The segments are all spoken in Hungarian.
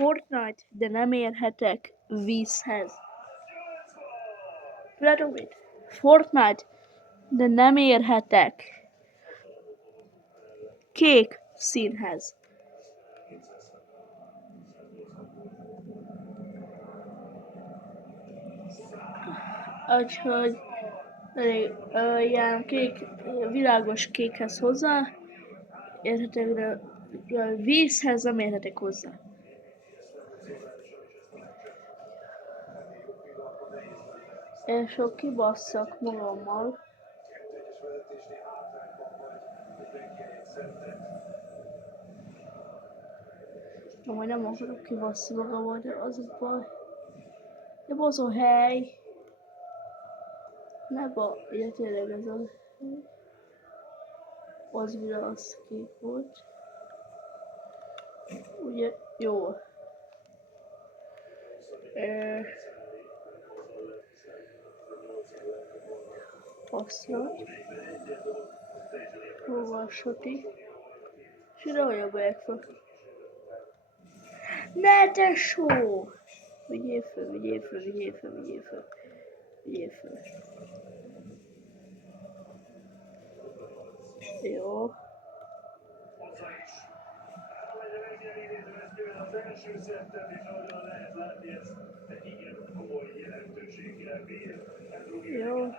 Fortnite, de nem érhetek vízhez. Tudjátok mit? Fortnite, de nem érhetek kék színhez. Úgyhogy ilyen kék, világos kékhez hozzá érhetek, de a vízhez nem érhetek hozzá. És akkor kibasszak magammal. Majd nem akarok kibasszni magammal, de az a baj. De az a hely. Ugye tényleg ez a hely. Az az kék volt. Ugye, jó. Használt. Hol van Soti? És ide olyan megyek fel. Ne tesó! Vigyél fel, vigyél fel, vigyél fel, vigyél fel. Vigyél fel. Jó. Az első szettet, és ahogyan lehet látni, ez egy igen komoly jelentőséggel bír. Jó. Nem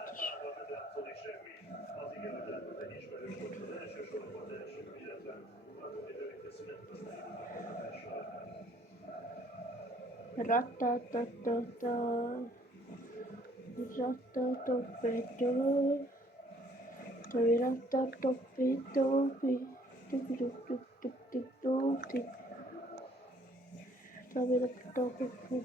látszódik semmi. Az igen, hogy látott egy ismerős volt az első sorban, az első, illetve akkor egy rövid szünet, aztán Ratatata. Ratatopito. Ratatopitopi. Tuk-tuk-tuk-tuk-tuk-tuk. Ratatopito.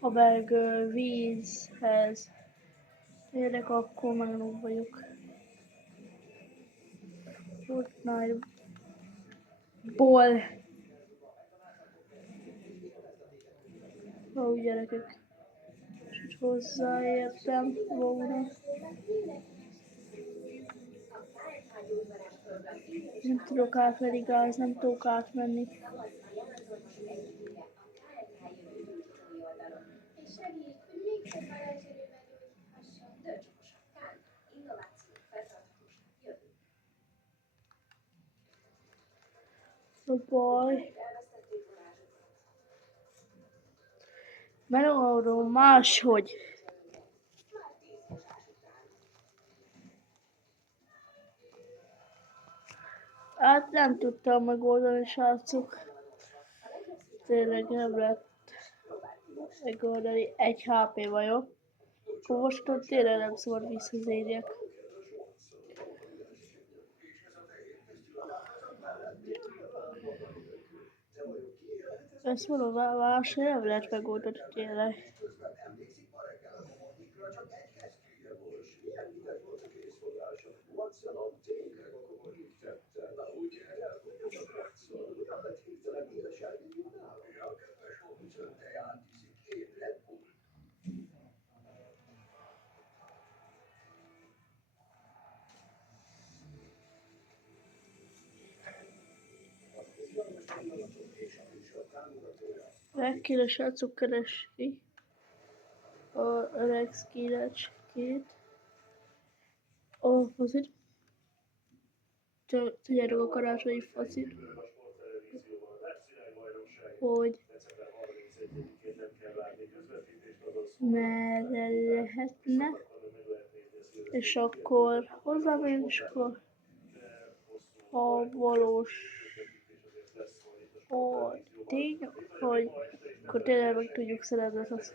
Ha meg vízhez érek, akkor megnó vagyok. Fortnite-ból. Ó, gyerekek. És hozzáértem volna. Nem tudok átvenni gáz, nem tudok átmenni. A baj. Megoldom máshogy. Hát nem tudtam megoldani, srácok. Tényleg nem lett megoldani. 1 HP vagyok. Akkor mostan tényleg nem szabad visszazérjek. Ezt mondom, máshogy nem lehet megoldani tényleg. Meg kéne srácok keresni a Rex kirácskét. A focit. Tudjátok a karácsonyi focit, A sporttelevízióban a Tápsziránybajnokság hogy december 31-én nem kell várni közvetítést, azaz merre lehetne, akkor meg lehet nézni a szilveszteri és akkor hozzámegyünk, és akkor a valós a tény, hogy akkor tényleg meg tudjuk szerezni az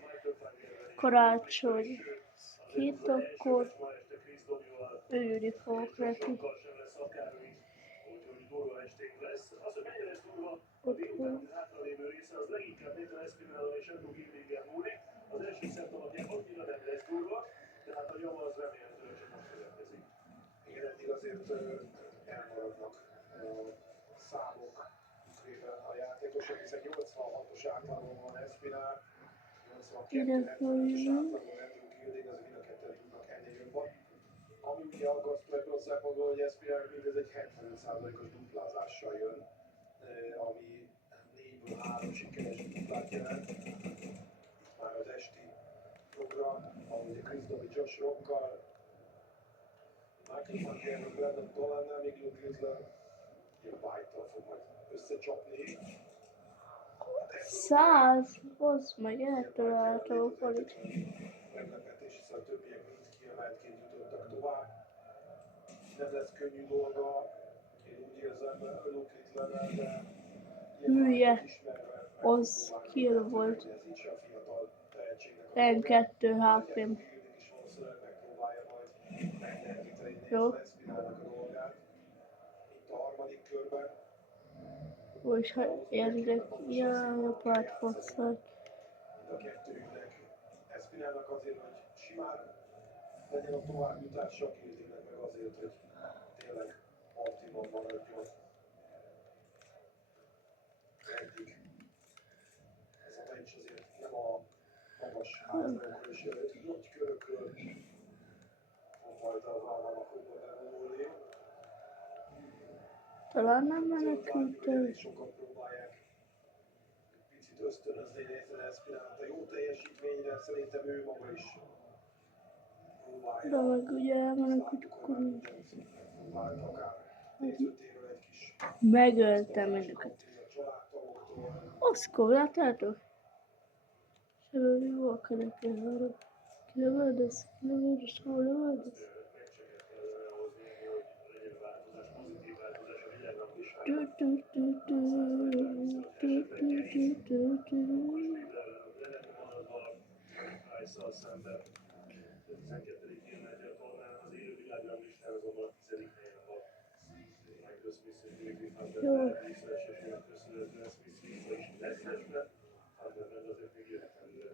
karácsony két, akkor örülni fogok neki. Otthon. Hátralévő része az leginkább Nathan Espinalon és Andrew Gilligan múlik. Az első szett alapján annyira nem lesz durva, de hát a java az remélhetőleg csak most következik. Igen, eddig azért elmaradnak a számok tükrében a játékosok, hiszen 86-os átlagon van Espinal, 82-70-es átlagon Andrew Gilding, az mind a ketten tudnak ennél jobban. Ami ugye aggasztó ebből a szempontból, hogy Espinal mindez egy 75%-os duplázással jön, ami 4-ből 3 sikeres duplát jelent. Itt már az esti program, ahol ugye Chris Dobby, Josh Rockkal, Michael Montgomery, Brandon Tolannál, még Luke Littler, ugye White-tal fog majd összecsapni. 100, az meg eltalálta a falit. Meglepetés, hiszen a többiek mind kiemeltként jutottak tovább. Nem lesz könnyű dolga, én úgy érzem Luke Littlerrel, de Hülye, az kill volt. ez így se a fiatal tehetségnek a Nem dolga. 2 HP-m. Gilding is valószínűleg megpróbálja majd megnehezíteni Jó. Nathan Espinalnak a dolgát. Itt a harmadik körben. És ha érzik, jaj, a pártfosszal. Mind a kettőjüknek. Espinalnak azért, hogy simán legyen a továbbjutása, Gildingnek meg azért, hogy tényleg optimum maradjon. Eddig ez a meccs azért nem a magas hátrányokról és nagy körökről fog majd a vállamakokban bevonulni. Talán nem menekültem. Sokan próbálják egy picit ösztönözni Nathan Espinalt a jó teljesítményre, szerintem ő maga is próbálja. De meg ugye elmenekült, akkor Próbált akár nézőtéről egy kis megöltem őket. a családtagoktól. Oszkó, látjátok? Sebelni volt a nekem. Kilövöldöz, hol lövöldöz? Price-szal szemben 12-én megy a tornán, az élő világranglistán azonban a 10. helyen van. Michael Smith és Jimmy Griffin, Jó. de visszaesésében köszönhetően Smith vissza is lesz esve, Hunterman azért még jöhet előre.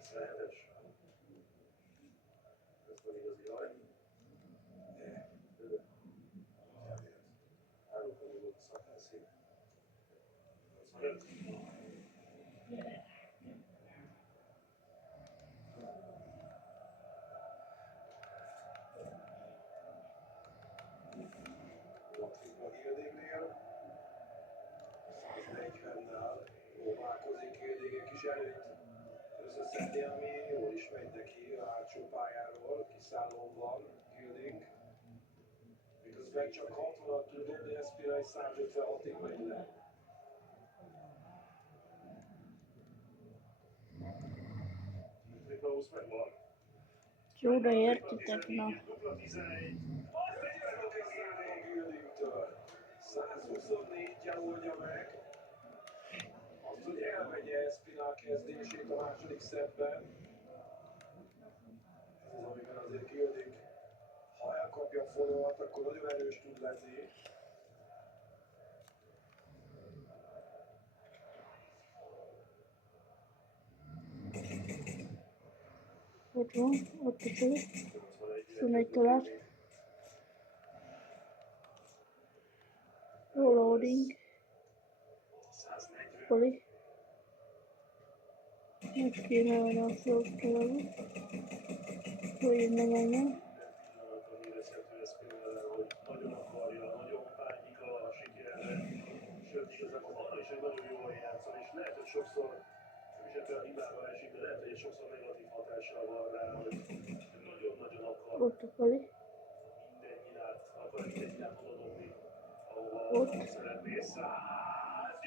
Ez lehetes. Ez van igazi arany. Árulkodó szakhászín. 85. Latvia Gildingnél 140-nel próbálkozik Gilding egy kis előtt összeszedni, ami jól is megy neki a hátsó pályáról, kiszállón van Gilding. Miközben csak 60-at tud dobni, Espinal 156-ig megy le. Niklaus megvan. Jó, de értitek, na. Dupla 11. Gildingtől 124-jel oldja meg. Azt, hogy elvegye Espinal kezdését a második szettben. Ez az, amiben azért Gilding, ha elkapja a fonalat, akkor nagyon erős tud lenni. Ott van, ott a fölé. 21 talált. Jó loading. 140. Fölé. Most kéne venni a szókkal. Hogy ne menjen. Pillanatban érezhető Espinal, hogy nagyon akarja, nagyon vágyik a sikerre, sőt igazából arra is, hogy nagyon jól játszol, és lehet, hogy sokszor ebben a hibába esik, de lehet, hogy ez sokszor negatív hatással van rá, hogy nagyon-nagyon akar Ott a Pali. mindennyilát oda dobni, ahova Ott. szeretné. Ez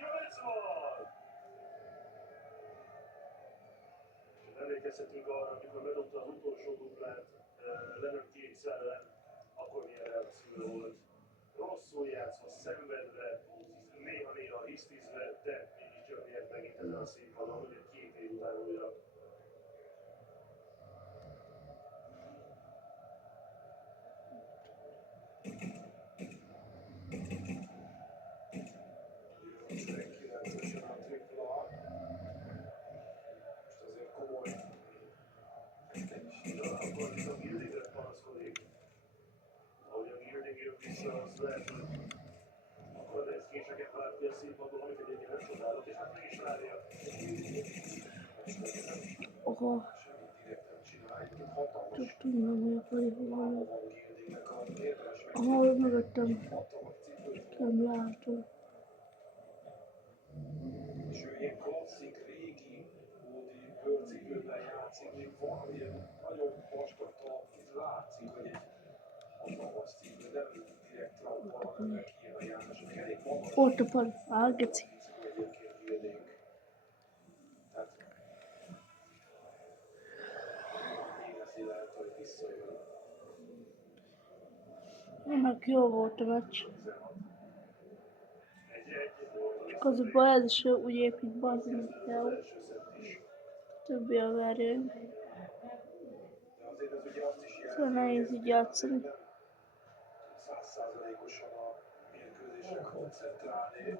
Jövetszor! Emlékezhetünk arra, amikor bedobta az utolsó duplát Leonard Gates ellen, akkor milyen reakció volt. Rosszul játszva, szenvedve, néha-néha hisztizve, de mégiscsak nyert megint ezen a színpadon, ugye 2 év után újra. Most 19-esen a tripla. Most azért komoly. Akkor viszont Gildingre panaszkodik. Ahogy a Gilding jön vissza, az lehet, hogy akkor lesz késeket vált ki a színpadon, amit egyébként nem csodálok, és hát meg is várja. Oha. Semmit direkt nem csinál. Egyébként hatalmas Csak tudnom, hogy a Pali hol lába van. van Gildingnek, a érdemes Aha, ő mögöttem. hatalmas cipőt. Nem látom. És ő ilyen klasszik, régi, módi bőrcipőben játszik, még valamilyen nagyon vastag talpig látszik, hogy egy hatalmas cipő, nem direkt trampol, hanem meg ilyen a járás, ami elég magas. Ott a Pali. Á, geci. Cipő egyébként Gilding. Tehát érezni lehet, hogy visszajön. Ennek jó volt a meccs. 16. Volt Csak az a baj, ez is úgy épít bazd meg az el. első szett is. Többi a verjen. De azért ez ugye azt is Szóval nehéz így játszani. 100%-osan a mérkőzésre koncentrálni,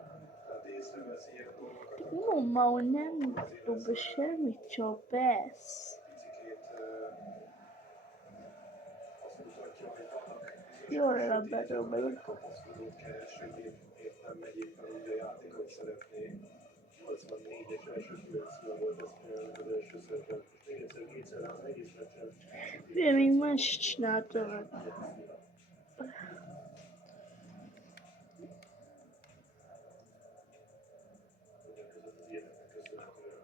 tehát észrevesz ilyen dolgokat, Mamma, hogy nem dob be semmit, csak besz. picikét azt mutatja, hogy vannak Jól bizonyos lebedobálod. kapaszkodót keres, hogy miért nem megy éppen úgy a játék, hogy szeretné. 84-es első 90 volt ez például az első szerepben. És még egyszer kétszer az egész meccsen. Ugye még más is csináltam meg. Többek között az ilyeneknek köszönhetően.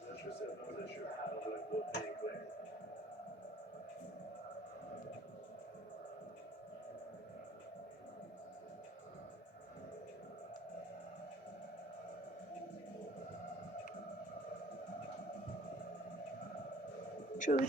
Az első szerepben az első 3 leg volt még leg. Csövi,